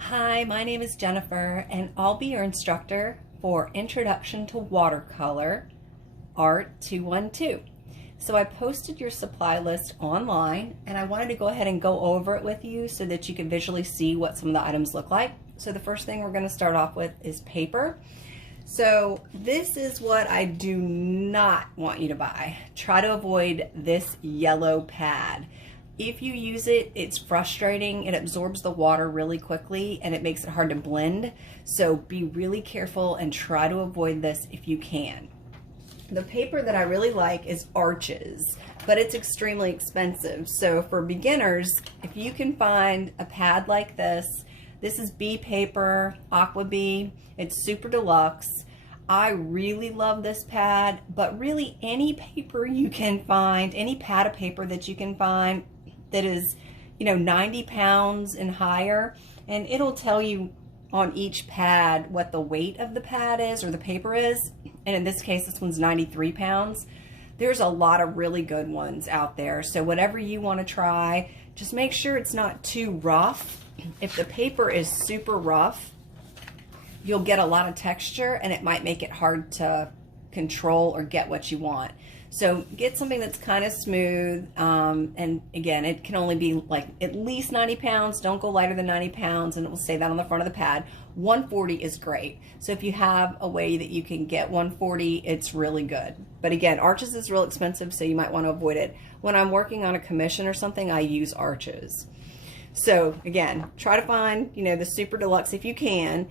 Hi, my name is Jennifer, and I'll be your instructor for Introduction to Watercolor, ART-212. So I posted your supply list online, and I wanted to go ahead and go over it with you so that you can visually see what some of the items look like. So the first thing we're going to start off with is paper. So this is what I do not want you to buy. Try to avoid this yellow pad. If you use it, it's frustrating. It absorbs the water really quickly and it makes it hard to blend. So be really careful and try to avoid this if you can. The paper that I really like is Arches, but it's extremely expensive. So for beginners, if you can find a pad like this, this is B paper, Aqua B. It's super deluxe. I really love this pad, but really any paper you can find, any pad of paper that you can find that is, 90 pounds and higher, and it'll tell you on each pad what the weight of the pad is or the paper is. And in this case, this one's 93 pounds. There's a lot of really good ones out there. So whatever you want to try, just make sure it's not too rough. If the paper is super rough, you'll get a lot of texture and it might make it hard to control or get what you want. So get something that's kind of smooth, and again, it can only be like at least 90 pounds. Don't go lighter than 90 pounds, and it will say that on the front of the pad. 140 is great. So if you have a way that you can get 140, it's really good. But again, Arches is real expensive, so you might want to avoid it. When I'm working on a commission or something, I use Arches. So again, try to find, the super deluxe if you can.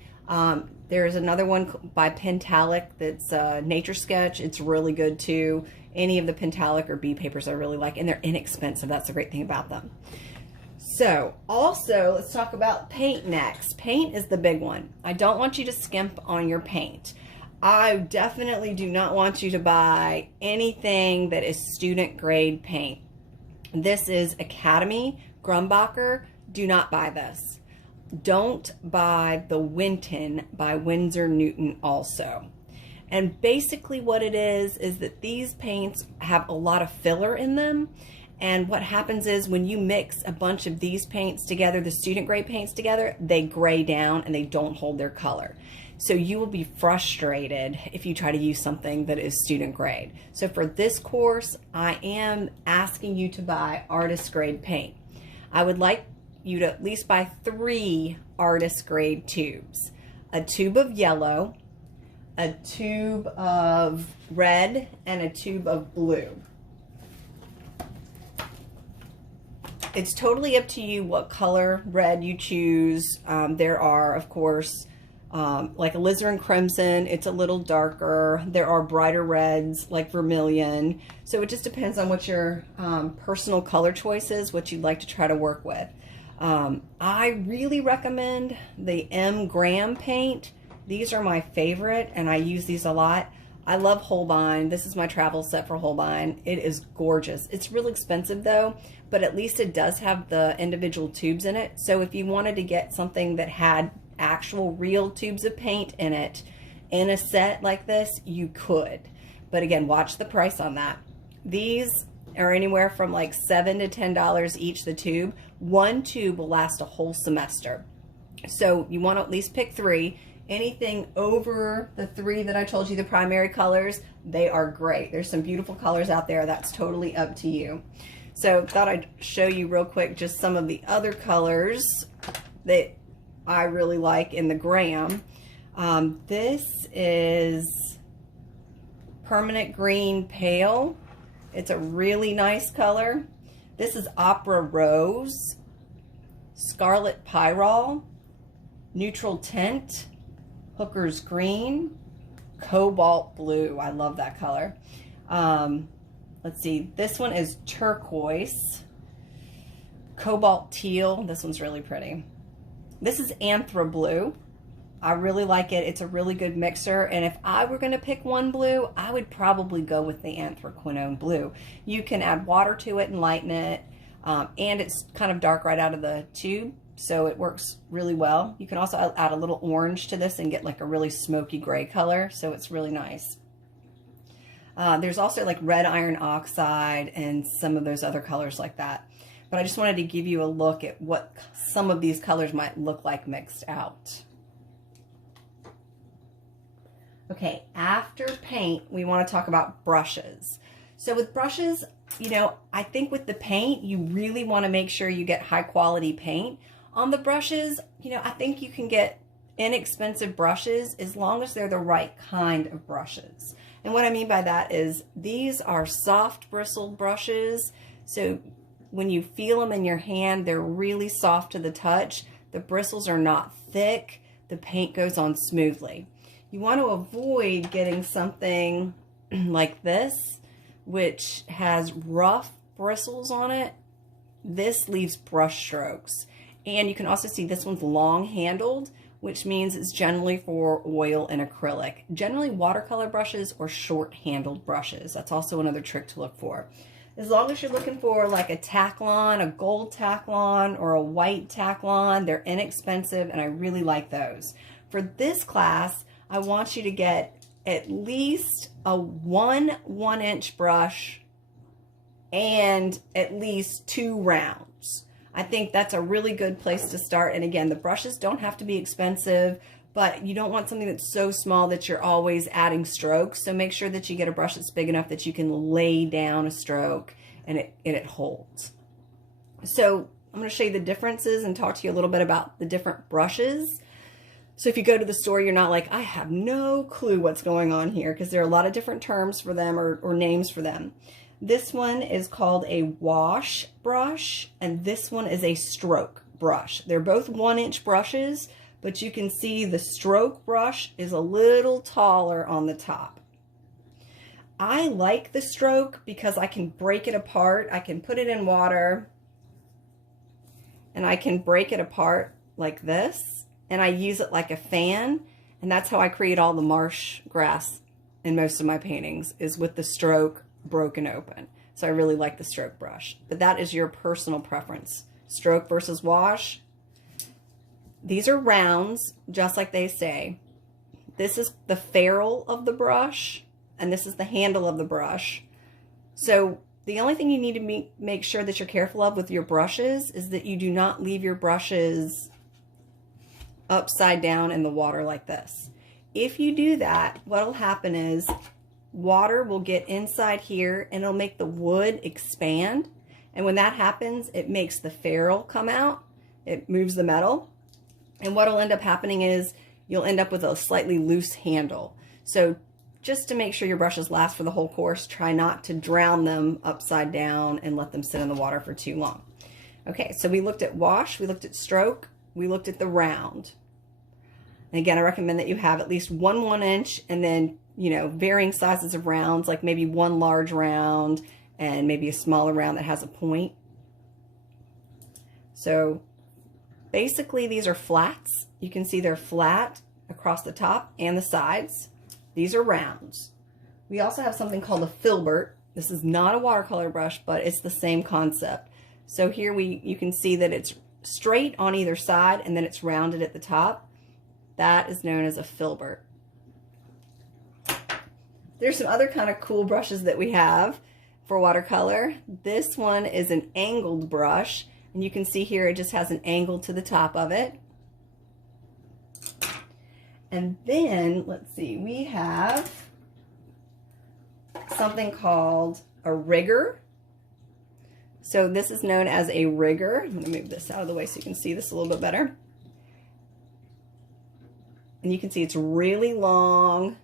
There's another one by Pentalic that's Nature Sketch. It's really good too. Any of the Pentalic or B papers I really like, and they're inexpensive. That's the great thing about them. So also, let's talk about paint next. Paint is the big one. I don't want you to skimp on your paint. I definitely do not want you to buy anything that is student grade paint. This is Academy Grumbacher. Do not buy this. Don't buy the Winton by Winsor Newton also. And basically what it is that these paints have a lot of filler in them. And what happens is when you mix a bunch of these paints together, the student grade paints together, they gray down and they don't hold their color. So you will be frustrated if you try to use something that is student grade. So for this course, I am asking you to buy artist grade paint. I would like you to at least buy 3 artist grade tubes. A tube of yellow, a tube of red, and a tube of blue. It's totally up to you what color red you choose. There are, of course, like alizarin crimson. It's a little darker. There are brighter reds like vermilion. So it just depends on what your personal color choice is, what you'd like to try to work with. I really recommend the M. Graham paint. These are my favorite, and I use these a lot. I love Holbein. This is my travel set for Holbein. It is gorgeous. It's real expensive though, but at least it does have the individual tubes in it. So if you wanted to get something that had actual real tubes of paint in it in a set like this, you could. But again, watch the price on that. These are anywhere from like $7 to $10 each, the tube. One tube will last a whole semester. So you want to at least pick 3. Anything over the 3 that I told you, the primary colors, they are great. There's some beautiful colors out there. That's totally up to you. So thought I'd show you real quick just some of the other colors that I really like in the Graham. This is Permanent Green Pale. It's a really nice color. This is Opera Rose, Scarlet Pyrrole, Neutral Tint, Hooker's Green, Cobalt Blue. I love that color. Let's see. This one is Turquoise, Cobalt Teal. This one's really pretty. This is Anthra Blue. I really like it. It's a really good mixer, and if I were going to pick one blue, I would probably go with the Anthraquinone Blue. You can add water to it and lighten it, and it's kind of dark right out of the tube, so it works really well. You can also add a little orange to this and get like a really smoky gray color, so it's really nice. There's also like red iron oxide and some of those other colors like that. but I just wanted to give you a look at what some of these colors might look like mixed out. Okay, after paint, we want to talk about brushes. So with brushes, you know, I think with the paint, you really want to make sure you get high quality paint. On the brushes, you know, I think you can get inexpensive brushes as long as they're the right kind of brushes. And what I mean by that is these are soft bristled brushes. So when you feel them in your hand, they're really soft to the touch. The bristles are not thick. The paint goes on smoothly. You want to avoid getting something like this, which has rough bristles on it. This leaves brush strokes. And you can also see this one's long handled, which means it's generally for oil and acrylic. Generally watercolor brushes or short handled brushes. That's also another trick to look for. As long as you're looking for like a Taklon, a gold Taklon, or a white Taklon, they're inexpensive and I really like those. For this class, I want you to get at least a 1/1" brush and at least 2 rounds. I think that's a really good place to start. And again, the brushes don't have to be expensive, but you don't want something that's so small that you're always adding strokes. So make sure that you get a brush that's big enough that you can lay down a stroke and it holds. So I'm going to show you the differences and talk to you a little bit about the different brushes. So if you go to the store, you're not like, I have no clue what's going on here, because there are a lot of different terms for them or names for them. This one is called a wash brush, and this one is a stroke brush. They're both 1" brushes, but you can see the stroke brush is a little taller on the top. I like the stroke because I can break it apart. I can put it in water and I can break it apart like this, and I use it like a fan, and that's how I create all the marsh grass in most of my paintings, is with the stroke broken open. So I really like the stroke brush, but that is your personal preference. Stroke versus wash. These are rounds, just like they say. This is the ferrule of the brush, and this is the handle of the brush. So the only thing you need to make sure that you're careful of with your brushes is that you do not leave your brushes upside down in the water like this. If you do that, what will happen is water will get inside here and it'll make the wood expand. And when that happens, it makes the ferrule come out. It moves the metal. And what will end up happening is you'll end up with a slightly loose handle. So just to make sure your brushes last for the whole course, try not to drown them upside down and let them sit in the water for too long. Okay, so we looked at wash, we looked at stroke, we looked at the round. And again, I recommend that you have at least 1/1" and then, you know, varying sizes of rounds, like maybe one large round and maybe a smaller round that has a point. So basically these are flats. You can see they're flat across the top and the sides. These are rounds. We also have something called a filbert. This is not a watercolor brush, but it's the same concept. So here you can see that it's straight on either side and then it's rounded at the top. That is known as a filbert. There's some other kind of cool brushes that we have for watercolor. This one is an angled brush, and you can see here it just has an angle to the top of it. And then, let's see, we have something called a rigger. So this is known as a rigger. I'm going to move this out of the way so you can see this a little bit better. And you can see it's really long.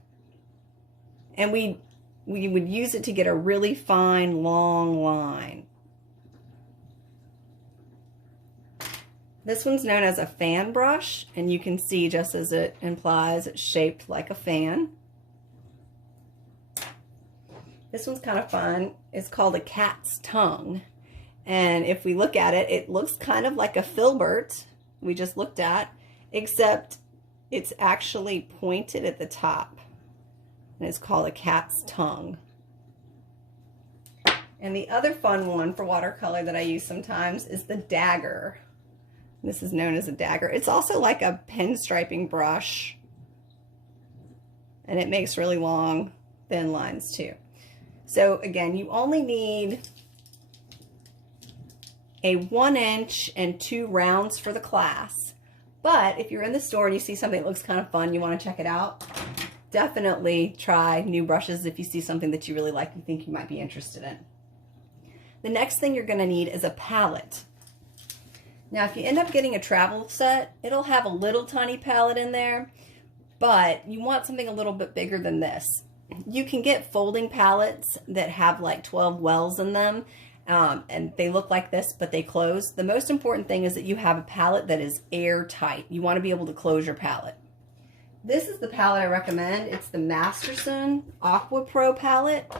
And we would use it to get a really fine, long line. This one's known as a fan brush, and you can see, just as it implies, it's shaped like a fan. This one's kind of fun. It's called a cat's tongue. And if we look at it, it looks kind of like a filbert we just looked at, except it's actually pointed at the top. And it's called a cat's tongue. And the other fun one for watercolor that I use sometimes is the dagger. This is known as a dagger. It's also like a pinstriping brush, and it makes really long, thin lines too. So again, you only need a 1-inch and 2 rounds for the class. But if you're in the store and you see something that looks kind of fun, you want to check it out, definitely try new brushes if you see something that you really like, you think you might be interested in. The next thing you're going to need is a palette. Now, if you end up getting a travel set, it'll have a little tiny palette in there, but you want something a little bit bigger than this. You can get folding palettes that have like 12 wells in them, and they look like this, but they close. The most important thing is that you have a palette that is airtight. You want to be able to close your palette. This is the palette I recommend. It's the Masterson Aqua Pro palette.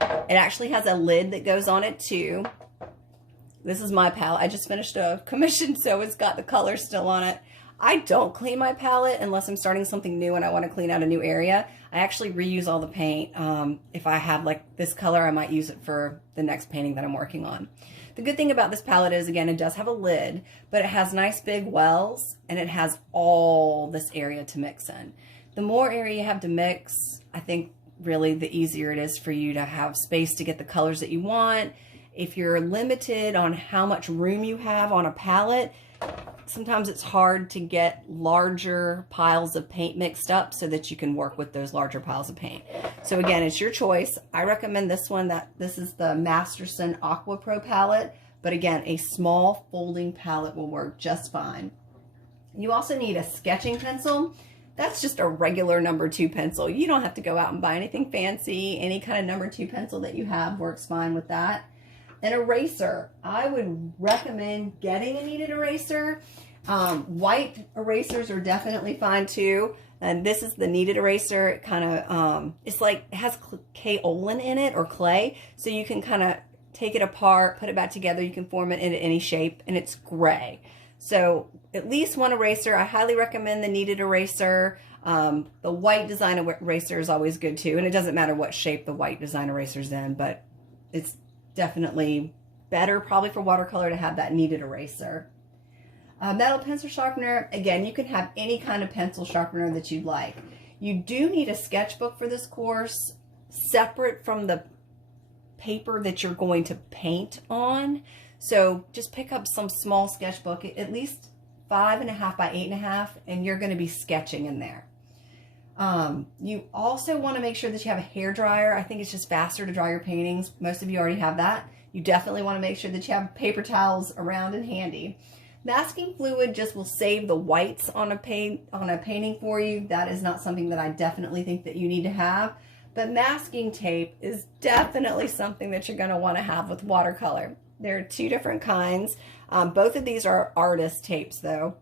It actually has a lid that goes on it too. This is my palette. I just finished a commission, so it's got the color still on it. I don't clean my palette unless I'm starting something new and I want to clean out a new area. I actually reuse all the paint. If I have like this color, I might use it for the next painting that I'm working on. The good thing about this palette is, again, it does have a lid, but it has nice big wells and it has all this area to mix in. The more area you have to mix, I think really the easier it is for you to have space to get the colors that you want. If you're limited on how much room you have on a palette, sometimes it's hard to get larger piles of paint mixed up so that you can work with those larger piles of paint. So again, it's your choice. I recommend this one. This is the Masterson Aqua Pro palette, but again, a small folding palette will work just fine. You also need a sketching pencil. That's just a regular number 2 pencil. You don't have to go out and buy anything fancy. Any kind of number 2 pencil that you have works fine with that. An eraser. I would recommend getting a kneaded eraser. White erasers are definitely fine too. And this is the kneaded eraser. It kind of, it's like, it has kaolin in it, or clay. So you can kind of take it apart, put it back together. You can form it into any shape, and it's gray. So at least one eraser. I highly recommend the kneaded eraser. The white design eraser is always good too. And it doesn't matter what shape the white design eraser's in, but it's definitely better probably for watercolor to have that kneaded eraser. Metal pencil sharpener, again, you can have any kind of pencil sharpener that you'd like. You do need a sketchbook for this course, separate from the paper that you're going to paint on. So just pick up some small sketchbook, at least 5.5 by 8.5, and you're going to be sketching in there. You also want to make sure that you have a hair dryer. I think it's just faster to dry your paintings. Most of you already have that. You definitely want to make sure that you have paper towels around and handy. Masking fluid just will save the whites on a painting for you. That is not something that I definitely think that you need to have. But masking tape is definitely something that you're going to want to have with watercolor. There are 2 different kinds. Both of these are artist tapes though.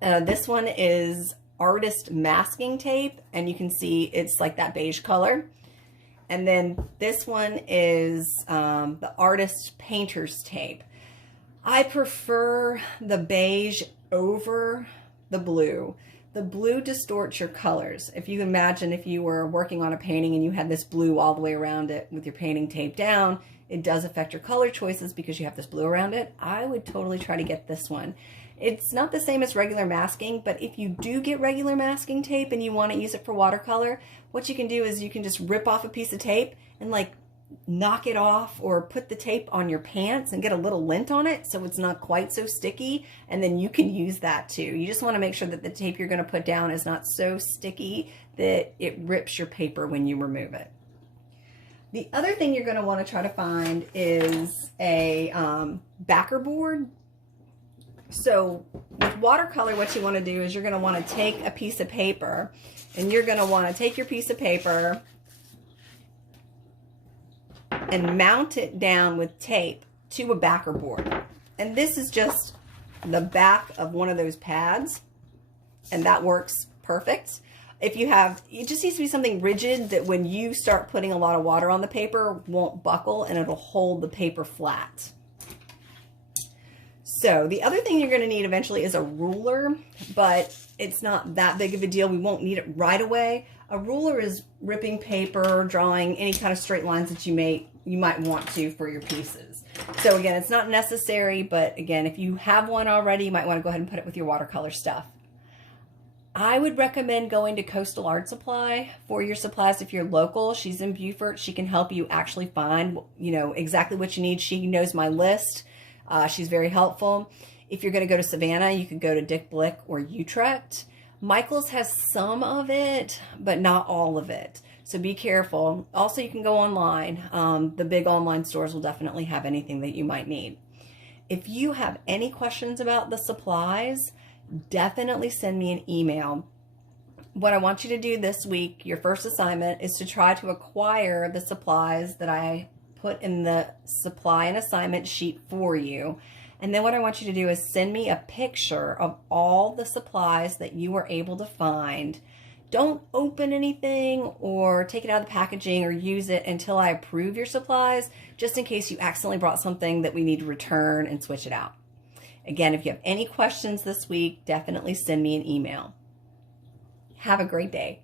This one is artist masking tape, and you can see it's like that beige color. And then this one is the artist painter's tape. I prefer the beige over the blue. The blue distorts your colors. If you imagine if you were working on a painting and you had this blue all the way around it with your painting taped down, it does affect your color choices because you have this blue around it. I would totally try to get this one. It's not the same as regular masking, but if you do get regular masking tape and you want to use it for watercolor, what you can do is you can just rip off a piece of tape and like knock it off, or put the tape on your pants and get a little lint on it so it's not quite so sticky, and then you can use that too. You just want to make sure that the tape you're going to put down is not so sticky that it rips your paper when you remove it. The other thing you're going to want to try to find is a backer board. So with watercolor, what you want to do is you're going to want to take a piece of paper, and you're going to want to take your piece of paper and mount it down with tape to a backer board. And this is just the back of one of those pads, and that works perfect. If you have, it just needs to be something rigid that when you start putting a lot of water on the paper, won't buckle, and it'll hold the paper flat. So the other thing you're going to need eventually is a ruler, but it's not that big of a deal. We won't need it right away. A ruler is ripping paper, drawing any kind of straight lines that you might want to for your pieces. So again, it's not necessary, but again, if you have one already, you might want to go ahead and put it with your watercolor stuff. I would recommend going to Coastal Art Supply for your supplies if you're local. She's in Beaufort. She can help you actually find, exactly what you need. She knows my list. She's very helpful. If you're going to go to Savannah, you could go to Dick Blick or Utrecht. Michael's has some of it, but not all of it. So be careful. Also, you can go online. The big online stores will definitely have anything that you might need. If you have any questions about the supplies, definitely send me an email. What I want you to do this week, your first assignment, is to try to acquire the supplies that I put in the supply and assignment sheet for you. And then what I want you to do is send me a picture of all the supplies that you were able to find. Don't open anything or take it out of the packaging or use it until I approve your supplies, just in case you accidentally brought something that we need to return and switch it out. Again, if you have any questions this week, definitely send me an email. Have a great day.